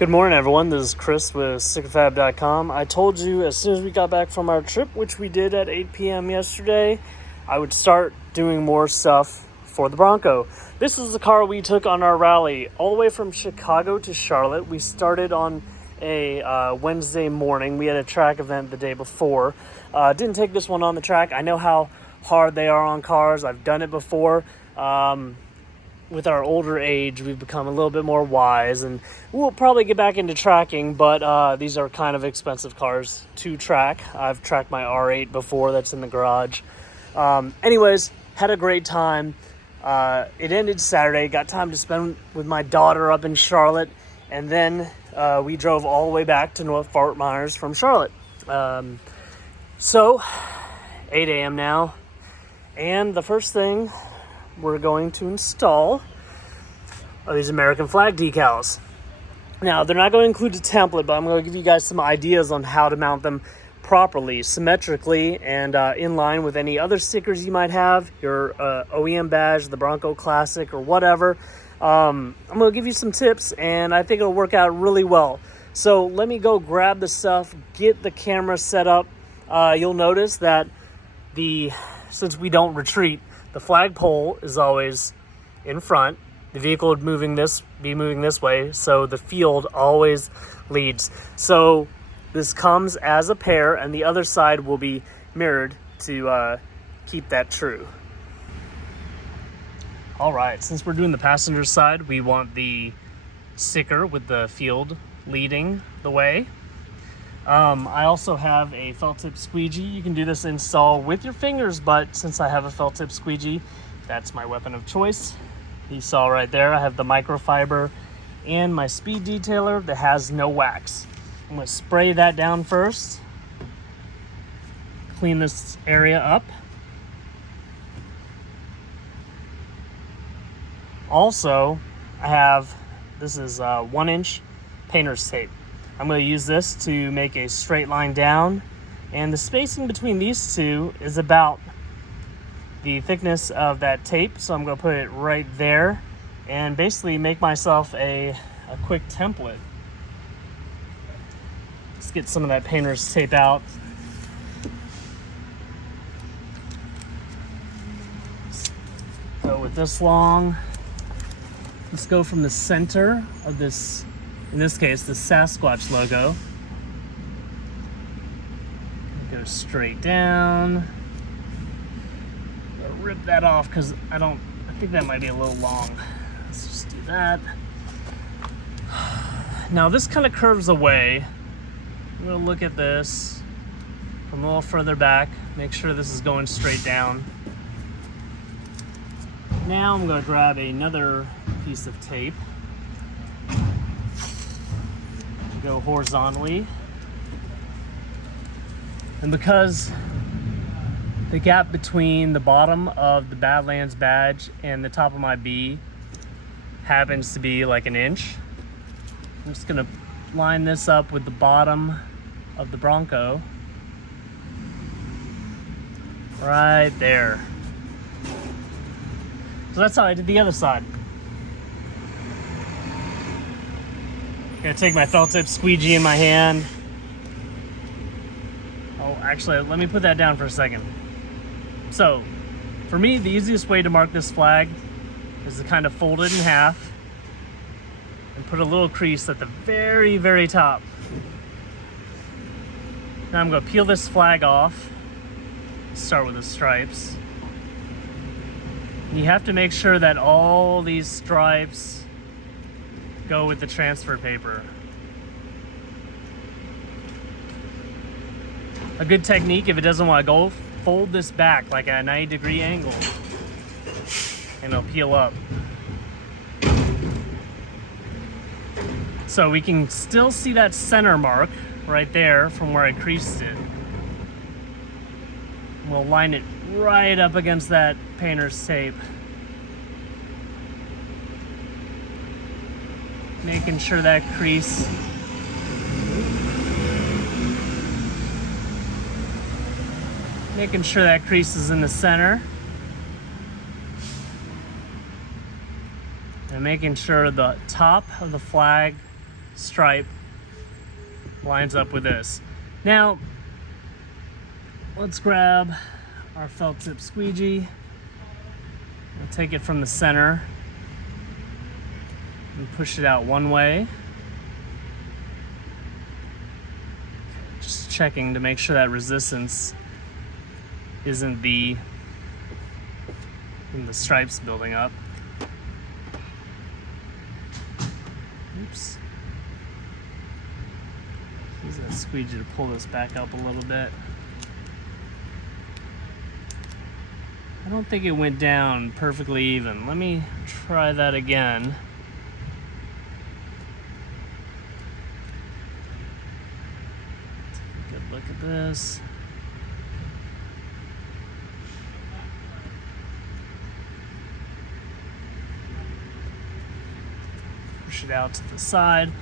Good morning, everyone. This is Chris with SickandFab.com. I told you as soon as we got back from our trip, which we did at 8 p.m. yesterday, I would start doing more stuff for the Bronco. This is the car we took on our rally all the way from Chicago to Charlotte. We started on a Wednesday morning. We had a track event the day before. Didn't take this one on the track. I know how hard they are on cars. I've done it before. With our older age, we've become a little bit more wise, and we'll probably get back into tracking, but these are kind of expensive cars to track. I've tracked my R8 before, that's in the garage. Anyways, had a great time. It ended Saturday, got time to spend with my daughter up in Charlotte, and then we drove all the way back to North Fort Myers from Charlotte. So, 8 a.m. now, and the first thing we're going to install are these American flag decals. Now, they're not going to include a template, but I'm going to give you guys some ideas on how to mount them properly, symmetrically, and in line with any other stickers you might have, your OEM badge, the Bronco Classic, or whatever. I'm going to give you some tips, and I think it'll work out really well. So let me go grab the stuff, get the camera set up. You'll notice that since we don't retreat, the flagpole is always in front. The vehicle would be moving this way, so the field always leads. So this comes as a pair, and the other side will be mirrored to keep that true. All right, since we're doing the passenger side, we want the sticker with the field leading the way. I also have a felt tip squeegee. You can do this install with your fingers, but since I have a felt tip squeegee, that's my weapon of choice. You saw right there, I have the microfiber and my speed detailer that has no wax. I'm going to spray that down first, clean this area up. Also, this is 1-inch painter's tape. I'm going to use this to make a straight line down, and the spacing between these two is about the thickness of that tape, so I'm going to put it right there and basically make myself a quick template. Let's get some of that painter's tape out. So with this long, let's go from the center of this, in this case, the Sasquatch logo. Go straight down. I'll rip that off because I think that might be a little long. Let's just do that. Now this kind of curves away. I'm gonna look at this from a little further back, make sure this is going straight down. Now I'm gonna grab another piece of tape. Go horizontally, and because the gap between the bottom of the Badlands badge and the top of my B happens to be like 1 inch, I'm just gonna line this up with the bottom of the Bronco right there. So that's how I did the other side. Gonna take my felt tip squeegee in my hand. Oh, actually, let me put that down for a second. So, for me, the easiest way to mark this flag is to kind of fold it in half and put a little crease at the very, very top. Now I'm gonna peel this flag off. Start with the stripes. You have to make sure that all these stripes go with the transfer paper. A good technique, if it doesn't want to go, fold this back like at a 90-degree angle, and it'll peel up. So we can still see that center mark right there from where I creased it. We'll line it right up against that painter's tape. Making sure that crease is in the center, and making sure the top of the flag stripe lines up with this. Now, let's grab our felt tip squeegee. We'll take it from the center and push it out one way. Just checking to make sure that resistance isn't the stripes building up. Oops. Use that squeegee to pull this back up a little bit. I don't think it went down perfectly even. Let me try that again. Take a good look at this. Push it out to the side.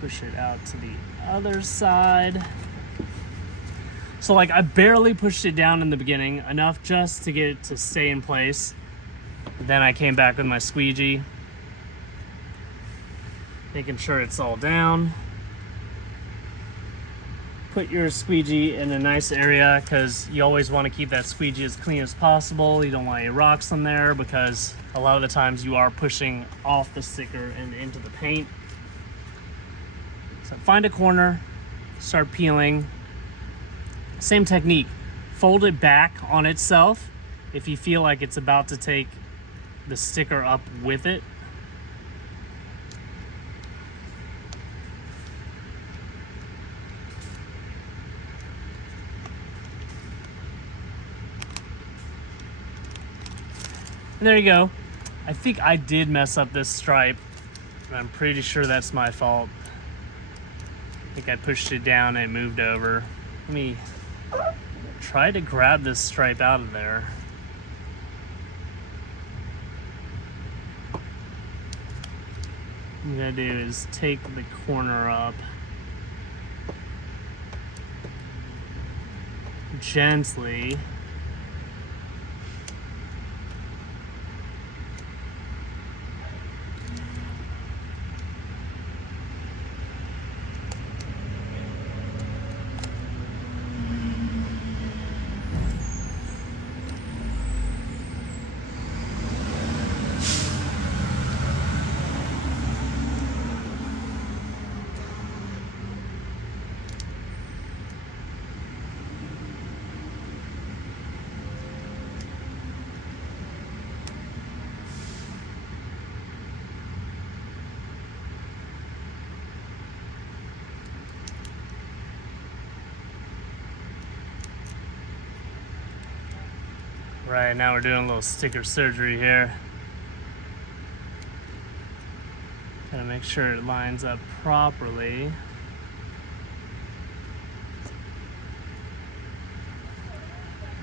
Push it out to the other side. So like I barely pushed it down in the beginning, enough just to get it to stay in place. Then I came back with my squeegee, making sure it's all down. Put your squeegee in a nice area because you always want to keep that squeegee as clean as possible. You don't want any rocks on there because a lot of the times you are pushing off the sticker and into the paint. So find a corner, start peeling. Same technique, fold it back on itself if you feel like it's about to take the sticker up with it. And there you go. I think I did mess up this stripe, and I'm pretty sure that's my fault. I think I pushed it down and it moved over. Let me try to grab this stripe out of there. What I'm gonna do is take the corner up gently. Right, now we're doing a little sticker surgery here. Gotta make sure it lines up properly.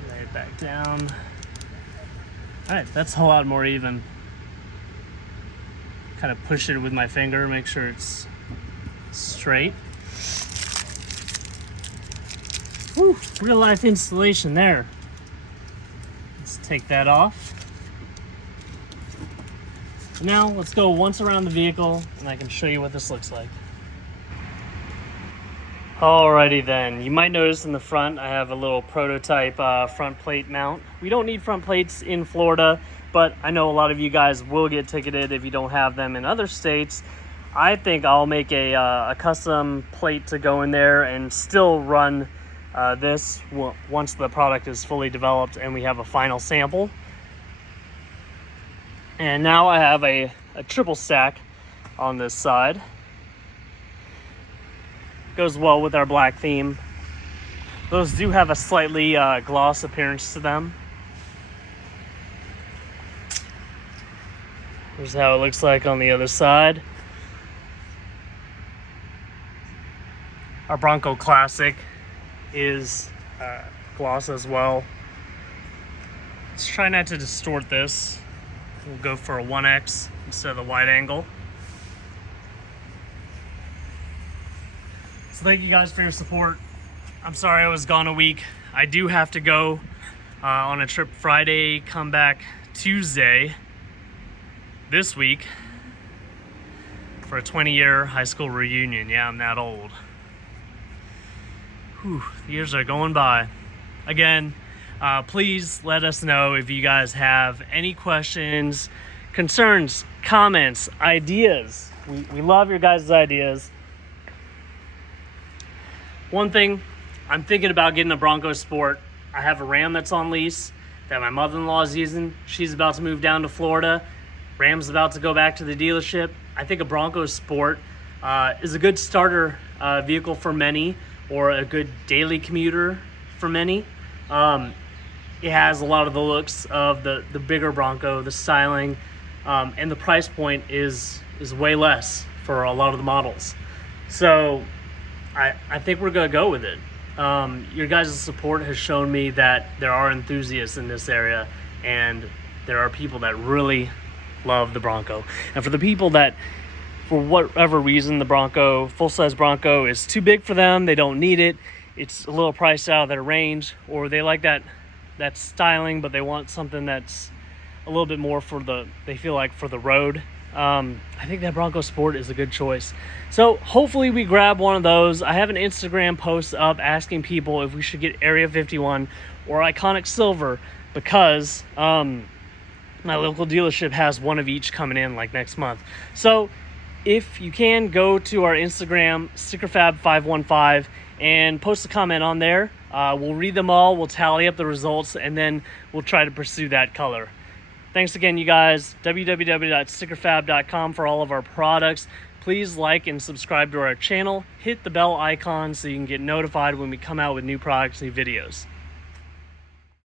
Lay it back down. Alright, that's a whole lot more even. Kind of push it with my finger, make sure it's straight. Woo, real life installation there. Take that off. Now let's go once around the vehicle and I can show you what this looks like. Alrighty then, you might notice in the front I have a little prototype front plate mount. We don't need front plates in Florida, but I know a lot of you guys will get ticketed if you don't have them in other states. I think I'll make a custom plate to go in there and still run this once the product is fully developed and we have a final sample. And now I have a triple stack on this side. Goes well with our black theme. Those do have a slightly gloss appearance to them. Here's how it looks like on the other side. Our Bronco Classic is gloss as well. Let's try not to distort this. We'll go for a 1x instead of the wide angle. So thank you guys for your support. I'm sorry I was gone a week. I do have to go on a trip Friday, come back Tuesday this week. for a 20-year high school reunion. Yeah, I'm that old. Whew, the years are going by. Again, please let us know if you guys have any questions, concerns, comments, ideas. We love your guys' ideas. One thing, I'm thinking about getting a Bronco Sport. I have a Ram that's on lease that my mother-in-law is using. She's about to move down to Florida. Ram's about to go back to the dealership. I think a Bronco Sport is a good starter vehicle for many, or a good daily commuter for many. It has a lot of the looks of the bigger Bronco, the styling, and the price point is way less for a lot of the models. So I think we're going to go with it. Your guys' support has shown me that there are enthusiasts in this area, and there are people that really love the Bronco. And for the people that, for whatever reason, the Bronco, full-size Bronco, is too big for them, they don't need it, it's a little priced out of their range, or they like that styling, but they want something that's a little bit more for they feel like for the road, I think that Bronco Sport is a good choice. So hopefully we grab one of those. I have an Instagram post up asking people if we should get Area 51 or Iconic Silver, because my local dealership has one of each coming in like next month. So if you can, go to our Instagram, StickerFab515, and post a comment on there. We'll read them all, we'll tally up the results, and then we'll try to pursue that color. Thanks again, you guys. www.stickerfab.com for all of our products. Please like and subscribe to our channel. Hit the bell icon so you can get notified when we come out with new products, new videos.